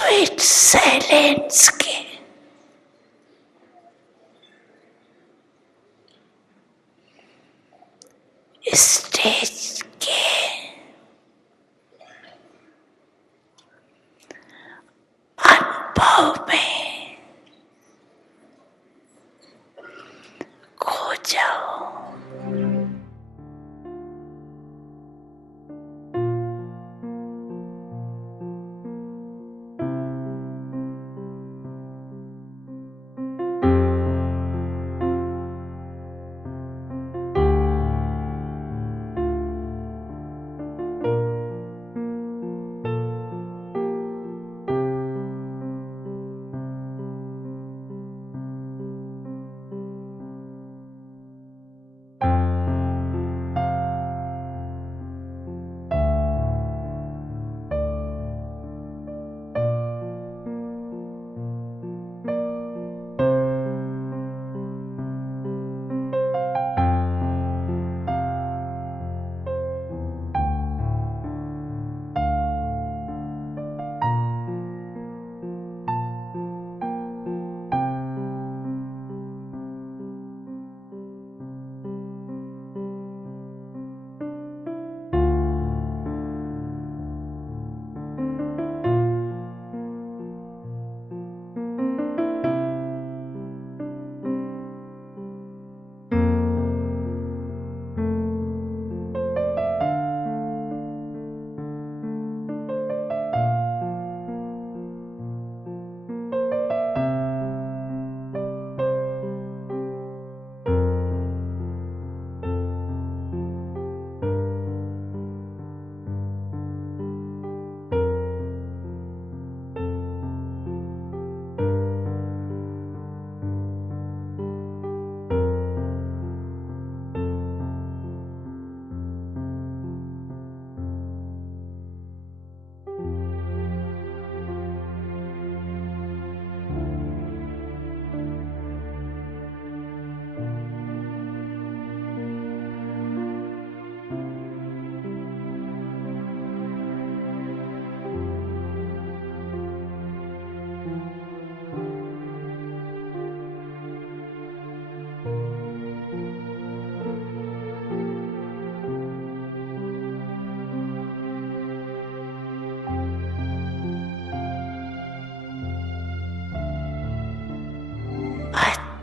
sweet Zelensky.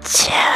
Здравствуйте!